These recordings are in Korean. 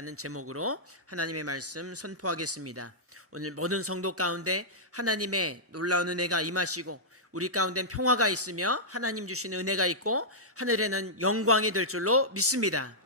있습니다라는 제목으로 하나님의 말씀 선포하겠습니다. 오늘 모든 성도 가운데 하나님의 놀라운 은혜가 임하시고 우리 가운데 평화가 있으며 하나님 주신 은혜가 있고 하늘에는 영광이 될 줄로 믿습니다.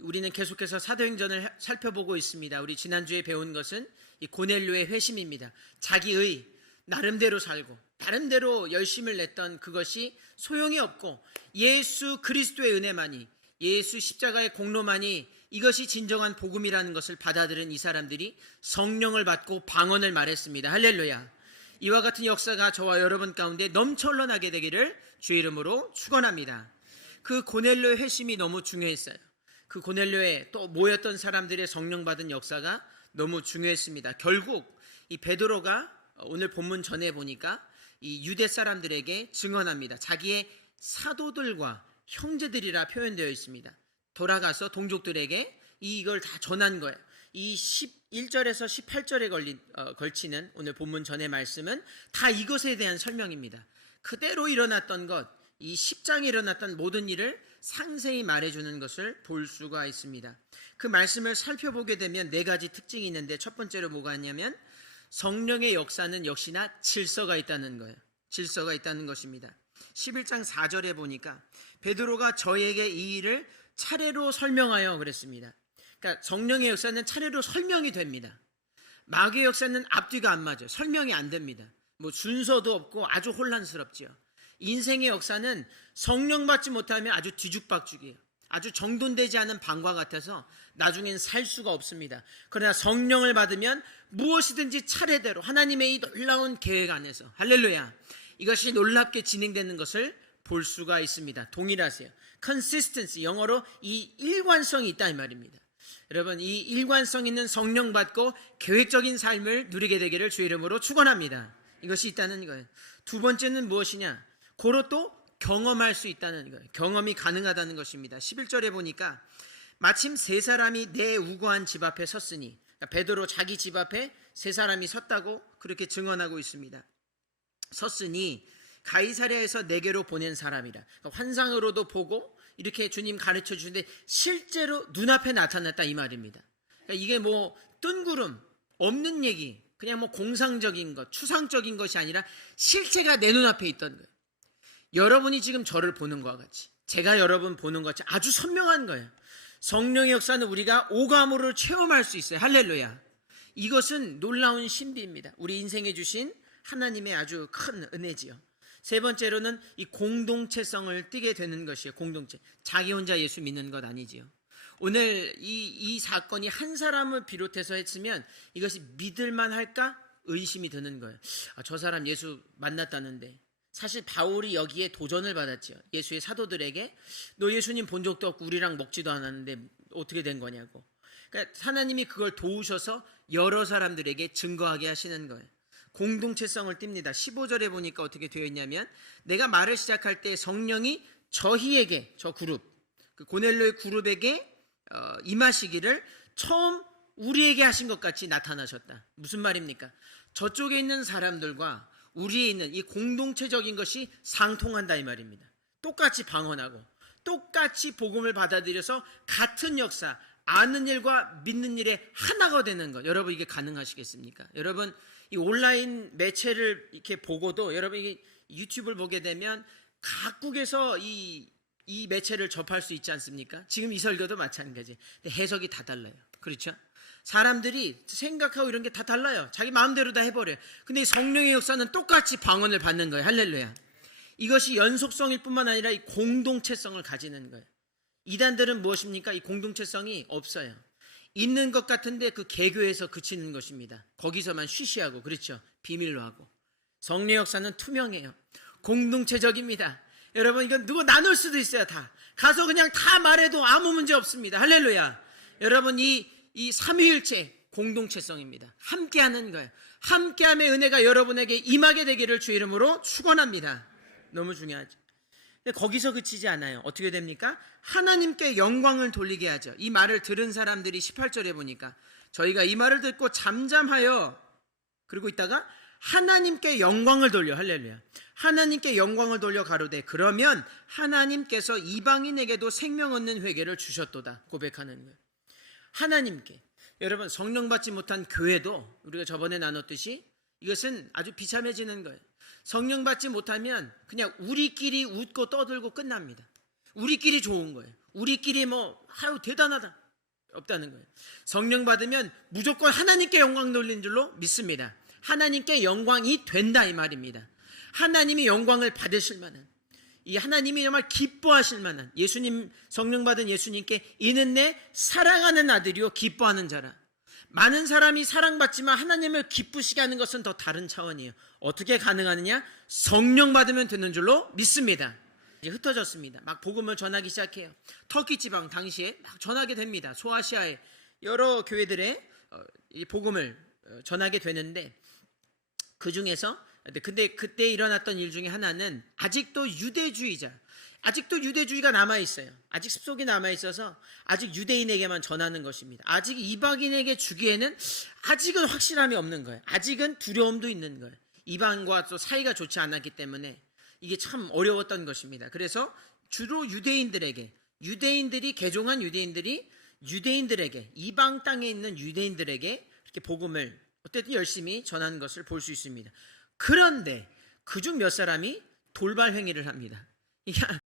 우리는 계속해서 사도행전을 살펴보고 있습니다. 우리 지난주에 배운 것은 이 고넬료의 회심입니다. 자기의 나름대로 살고 나름대로 열심을 냈던 그것이 소용이 없고 예수 그리스도의 은혜만이, 예수 십자가의 공로만이 이것이 진정한 복음이라는 것을 받아들인 이 사람들이 성령을 받고 방언을 말했습니다. 할렐루야. 이와 같은 역사가 저와 여러분 가운데 넘쳐 흘러나게 되기를 주의 이름으로 축원합니다. 그 고넬료의 회심이 너무 중요했어요. 그 고넬료에 또 모였던 사람들의 성령 받은 역사가 너무 중요했습니다. 결국 이 베드로가 오늘 본문 전에 보니까 이 유대 사람들에게 증언합니다. 자기의 사도들과 형제들이라 표현되어 있습니다. 돌아가서 동족들에게 이걸 다 전한 거예요. 이 11절에서 18절에 걸치는 오늘 본문 전의 말씀은 다 이것에 대한 설명입니다. 그대로 일어났던 것, 이 10장에 일어났던 모든 일을 상세히 말해주는 것을 볼 수가 있습니다. 그 말씀을 살펴보게 되면 네 가지 특징이 있는데 첫 번째로 뭐가 있냐면 성령의 역사는 역시나 질서가 있다는 거예요. 질서가 있다는 것입니다. 11장 4절에 보니까 베드로가 저에게 이 일을 차례로 설명하여 그랬습니다. 그러니까 성령의 역사는 차례로 설명이 됩니다. 마귀의 역사는 앞뒤가 안 맞아요. 설명이 안 됩니다. 뭐 순서도 없고 아주 혼란스럽지요. 인생의 역사는 성령 받지 못하면 아주 뒤죽박죽이에요. 아주 정돈되지 않은 방과 같아서 나중엔 살 수가 없습니다. 그러나 성령을 받으면 무엇이든지 차례대로 하나님의 이 놀라운 계획 안에서, 할렐루야, 이것이 놀랍게 진행되는 것을 볼 수가 있습니다. 동일하세요. consistency, 영어로 이 일관성이 있다 이 말입니다. 여러분, 이 일관성 있는 성령 받고 계획적인 삶을 누리게 되기를 주의 이름으로 축원합니다. 이것이 있다는 거예요. 두 번째는 무엇이냐? 고로 또 경험할 수 있다는 거예요. 경험이 가능하다는 것입니다. 11절에 보니까 마침 세 사람이 내 우거한 집 앞에 섰으니, 그러니까 베드로 자기 집 앞에 세 사람이 섰다고 그렇게 증언하고 있습니다. 섰으니 가이사랴에서 내게로 보낸 사람이라. 그러니까 환상으로도 보고 이렇게 주님 가르쳐 주는데 실제로 눈앞에 나타났다 이 말입니다. 그러니까 이게 뭐 뜬구름 없는 얘기, 그냥 뭐 공상적인 것, 추상적인 것이 아니라 실체가 내 눈앞에 있던 거예요. 여러분이 지금 저를 보는 것과 같이, 제가 여러분 보는 것 같이 아주 선명한 거예요. 성령의 역사는 우리가 오감으로 체험할 수 있어요. 할렐루야. 이것은 놀라운 신비입니다. 우리 인생에 주신 하나님의 아주 큰 은혜지요. 세 번째로는 이 공동체성을 띠게 되는 것이에요. 공동체. 자기 혼자 예수 믿는 것 아니지요. 오늘 이 사건이 한 사람을 비롯해서 했으면 이것이 믿을만 할까? 의심이 드는 거예요. 저 사람 예수 만났다는데. 사실 바울이 여기에 도전을 받았죠. 예수의 사도들에게 너 예수님 본 적도 없고 우리랑 먹지도 않았는데 어떻게 된 거냐고. 그러니까 하나님이 그걸 도우셔서 여러 사람들에게 증거하게 하시는 거예요. 공동체성을 띱니다. 15절에 보니까 어떻게 되어 있냐면 내가 말을 시작할 때 성령이 저희에게, 저 그룹, 그 고넬료의 그룹에게 임하시기를 처음 우리에게 하신 것 같이 나타나셨다. 무슨 말입니까? 저쪽에 있는 사람들과 우리에 있는 이 공동체적인 것이 상통한다 이 말입니다. 똑같이 방언하고 똑같이 복음을 받아들여서 같은 역사, 아는 일과 믿는 일에 하나가 되는 것. 여러분 이게 가능하시겠습니까? 여러분 이 온라인 매체를 이렇게 보고도 여러분 이게 유튜브를 보게 되면 각국에서 이 매체를 접할 수 있지 않습니까? 지금 이 설교도 마찬가지. 근데 해석이 다 달라요. 그렇죠? 사람들이 생각하고 이런 게 다 달라요. 자기 마음대로 다 해버려요. 근데 이 성령의 역사는 똑같이 방언을 받는 거예요. 할렐루야. 이것이 연속성일 뿐만 아니라 이 공동체성을 가지는 거예요. 이단들은 무엇입니까? 이 공동체성이 없어요. 있는 것 같은데 그 개교에서 그치는 것입니다. 거기서만 쉬쉬하고, 그렇죠? 비밀로 하고. 성령의 역사는 투명해요. 공동체적입니다. 여러분 이건 누구 나눌 수도 있어요. 다 가서 그냥 다 말해도 아무 문제 없습니다. 할렐루야. 여러분 이 삼위일체 공동체성입니다. 함께하는 거예요. 함께함의 은혜가 여러분에게 임하게 되기를 주의 이름으로 축원합니다. 너무 중요하죠. 근데 거기서 그치지 않아요. 어떻게 됩니까? 하나님께 영광을 돌리게 하죠. 이 말을 들은 사람들이 18절에 보니까 저희가 이 말을 듣고 잠잠하여, 그리고 있다가 하나님께 영광을 돌려, 할렐루야, 하나님께 영광을 돌려 가로되 그러면 하나님께서 이방인에게도 생명 얻는 회개를 주셨도다 고백하는 거예요. 하나님께. 여러분, 성령 받지 못한 교회도 우리가 저번에 나눴듯이 이것은 아주 비참해지는 거예요. 성령 받지 못하면 그냥 우리끼리 웃고 떠들고 끝납니다. 우리끼리 좋은 거예요. 우리끼리 아유 대단하다 없다는 거예요. 성령 받으면 무조건 하나님께 영광 돌리는 줄로 믿습니다. 하나님께 영광이 된다 이 말입니다. 하나님이 영광을 받으실 만한, 이 하나님이 정말 기뻐하실 만한, 예수님 성령 받은 예수님께 이는 내 사랑하는 아들이요 기뻐하는 자라. 많은 사람이 사랑받지만 하나님을 기쁘시게 하는 것은 더 다른 차원이에요. 어떻게 가능하느냐? 성령 받으면 되는 줄로 믿습니다. 이제 흩어졌습니다. 막 복음을 전하기 시작해요. 터키 지방 당시에 막 전하게 됩니다. 소아시아의 여러 교회들의 이 복음을 전하게 되는데, 그 중에서 근데 그때 일어났던 일 중에 하나는 아직도 유대주의가 남아있어요. 아직 습속이 남아있어서 아직 유대인에게만 전하는 것입니다. 아직 이방인에게 주기에는 아직은 확실함이 없는 거예요. 아직은 두려움도 있는 거예요. 이방과 또 사이가 좋지 않았기 때문에 이게 참 어려웠던 것입니다. 그래서 주로 유대인들이 개종한 유대인들에게 이방 땅에 있는 유대인들에게 이렇게 복음을 어쨌든 열심히 전하는 것을 볼 수 있습니다. 그런데 그중 몇 사람이 돌발 행위를 합니다.